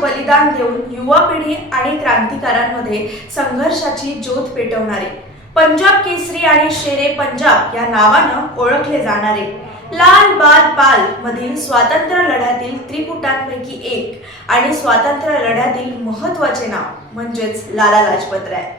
बलिदान देऊन युवा पिढी आणि क्रांतिकारांमध्ये संघर्षाची ज्योत पेटवणारे. पंजाब केसरी आणि शेरे पंजाब या नावानं ओळखले जाणारे. लाल बाल पाल मधील स्वातंत्र्य लढ्यातील त्रिपुटांपैकी एक आणि स्वातंत्र्य लढ्यातील महत्त्वाचे नाव म्हणजेच लाला लाजपत राय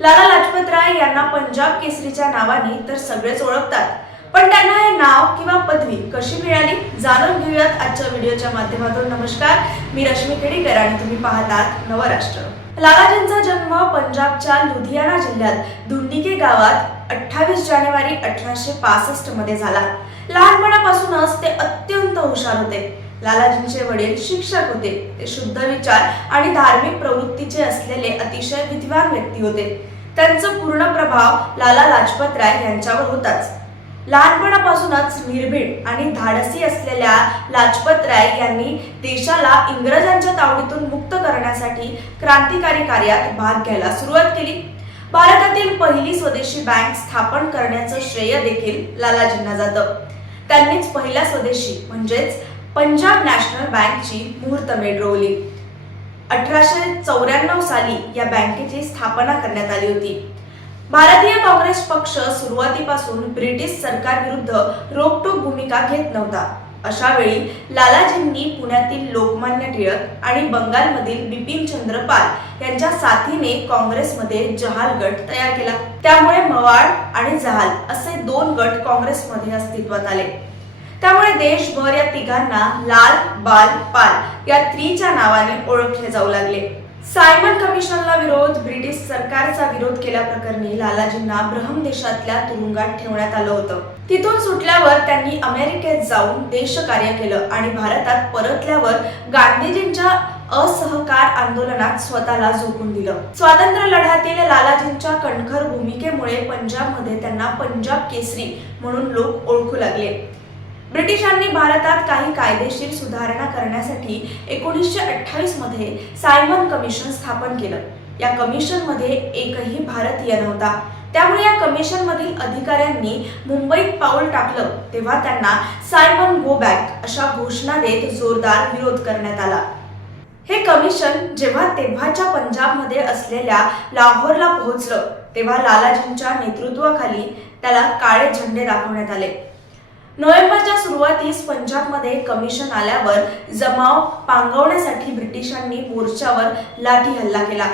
लाला लाजपत राय यांना पंजाब केसरीच्या नावाने तर सगळेच ओळखतात पण त्यांना हे जॉब किंवा पदवी कशी मिळाली जाणून घेऊयात आजच्या व्हिडिओच्या माध्यमातून. नमस्कार मी रश्मी खेडीकर आणि तुम्ही पाहतात नवराष्ट्र. लालाजींचा जन्म पंजाबच्या लुधियाना जिल्ह्यात धुंडिके गावात अठ्ठावीस जानेवारी अठराशे पासष्टमध्ये झाला. लहानपणापासूनच ते अत्यंत हुशार होते. लालाजींचे वडील शिक्षक होते. ते शुद्ध विचार आणि धार्मिक प्रवृत्तीचे असलेले अतिशय विद्वान व्यक्ती होते. त्यांचा पूर्ण प्रभाव लाला लाजपत राय यांच्यावर होताच. लहानपणापासूनच निर्भीड आणि धाडसी असलेल्या लाजपत राय यांनी देशाला इंग्रजांच्या तावडीतून मुक्त करण्यासाठी क्रांतिकारी कार्यात भाग घ्यायला सुरुवात केली. भारतातील पहिली स्वदेशी बँक स्थापन करण्याचं श्रेय देखील लालाजींना जातं. त्यांनीच पहिल्या स्वदेशी म्हणजेच पंजाब नॅशनल बँकची मुहूर्तमेढ रोवली अठराशे चौऱ्याण्णव साली या बँकेची स्थापना करण्यात आली होती. भारतीय काँग्रेस पक्ष सुरुवातीपासून ब्रिटिश सरकारविरुद्ध रोखटोक भूमिका घेत नव्हता. अशा वेळी लालाजींनी पुण्यातील लोकमान्य टिळक आणि बंगालमधील बिपिन चंद्र पाल यांच्या साथीने काँग्रेसमध्ये जहाल गट तयार केला. त्यामुळे मवाळ आणि जहाल असे दोन गट काँग्रेसमध्ये अस्तित्वात आले. त्यामुळे देशभर या तिघांना लाल बाल पाल या त्रीच्या नावाने ओळखले जाऊ लागले. सायमन कमिशनला विरोध ब्रिटिश सरकारचा विरोध केल्याप्रकरणी लालाजींना ब्रह्मदेशातल्या तुरुंगात ठेवण्यात आलं होतं. तिथून सुटल्यावर त्यांनी अमेरिकेत जाऊन देशकार्य केलं आणि भारतात परतल्यावर गांधीजींच्या असहकार आंदोलनात स्वतःला झोकून दिलं. स्वातंत्र्य लढ्यातील लालाजींच्या कणखर भूमिकेमुळे पंजाबमध्ये त्यांना पंजाब केसरी म्हणून लोक ओळखू लागले. ब्रिटिशांनी भारतात काही कायदेशीर सुधारणा करण्यासाठी एकोणीसशे अठ्ठावीसमध्ये सायमन कमिशन स्थापन केलं. या कमिशनमध्ये एकही भारतीय नव्हता. त्यामुळे या कमिशन मधील अधिकाऱ्यांनी मुंबईत पाऊल टाकलं. तेव्हा त्यांना सायमन गो बॅक अशा घोषणा देत जोरदार विरोध करण्यात आला. हे कमिशन जेव्हा तेव्हाच्या पंजाबमध्ये असलेल्या लाहोरला पोहोचलं तेव्हा लालाजींच्या नेतृत्वाखाली त्याला काळे झेंडे दाखवण्यात आले. नोव्हेंबरच्या सुरुवातीस पंजाबमध्ये कमिशन आल्यावर जमाव पांगवण्यासाठी ब्रिटिशांनी मोर्चावर लाठी हल्ला केला.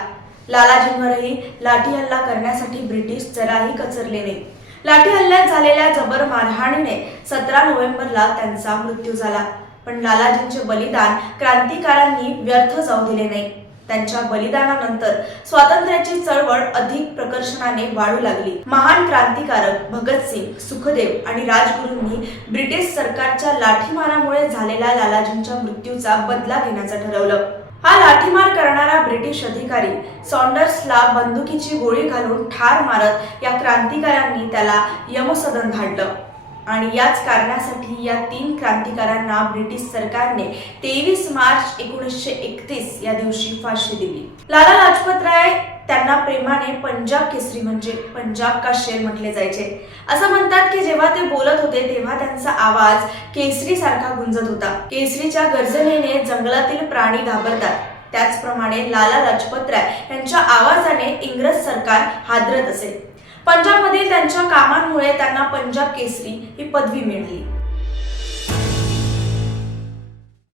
लालाजींवरही लाठी हल्ला करण्यासाठी ब्रिटिश जराही कचरले नाही. लाठी हल्ल्यात झालेल्या जबर मारहाणीने सतरा नोव्हेंबरला त्यांचा मृत्यू झाला. पण लालाजींचे बलिदान क्रांतिकारांनी व्यर्थ जाऊ दिले नाही. त्यांच्या बलिदानानंतर स्वातंत्र्याची चळवळ अधिक प्रकर्षणाने वाढू लागली. महान क्रांतिकारक भगतसिंग सुखदेव आणि राजगुरूंनी ब्रिटिश सरकारच्या लाठीमारामुळे झालेल्या लालाजींच्या मृत्यूचा बदला घेण्याचं ठरवलं. हा लाठीमार करणारा ब्रिटिश अधिकारी सॉन्डर्सला बंदुकीची गोळी घालून ठार मारत या क्रांतिकारांनी त्याला यमसदन धाडलं. आणि याच कारणासाठी या तीन क्रांतिकारांना ब्रिटिश सरकारने तेवीस मार्च एकोणीसशे एकतीस या दिवशी फाशी दिली. लाला लाजपत राय त्यांना प्रेमाने पंजाब केसरी म्हणजे पंजाब का शेर म्हटले जायचे. असं म्हणतात की जेव्हा ते बोलत होते तेव्हा त्यांचा आवाज केसरी सारखा गुंजत होता. केसरीच्या गर्जनेने जंगलातील प्राणी घाबरतात. त्याचप्रमाणे लाला लाजपत राय यांच्या आवाजाने इंग्रज सरकार हादरत असे. पंजाबमधील त्यांच्या कामांमुळे त्यांना पंजाब केसरी ही पदवी मिळाली.